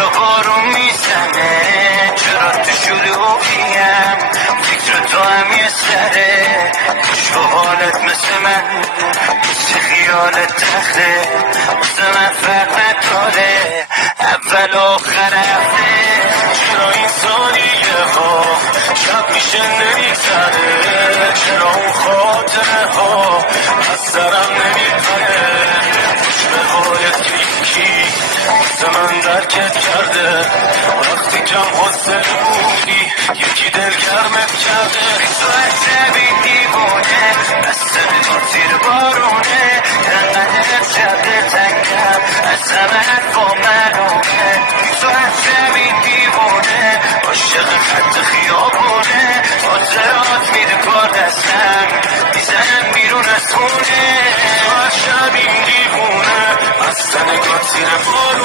چرا بارون میزنه، چرا تو شلوغیم، فکر تو هم یه سره، عشق و حالت مثل من، مثل خیالت تخته، واسه من فرق نداره اول آخر هفته. چرا این سالیه ها شب میشه نمیگذره، چرا اون خاطره ها از سرم نمیپره، خوش به حالت که یکی واسه من درکت کرده، وقتی کم حسن بودی یکی دل گرمت کرده. تو عجبی دیوونه بسته نگاه زیر بارونه، انقدر جده تنگم از همه حرفا معلومه. تو عجبی دیوونه عاشق خط خیابونه، خاطرات میره کار دستم میزنم بیرون از خونه. تو عجبی دیوونه بسته نگاه زیر بارونه.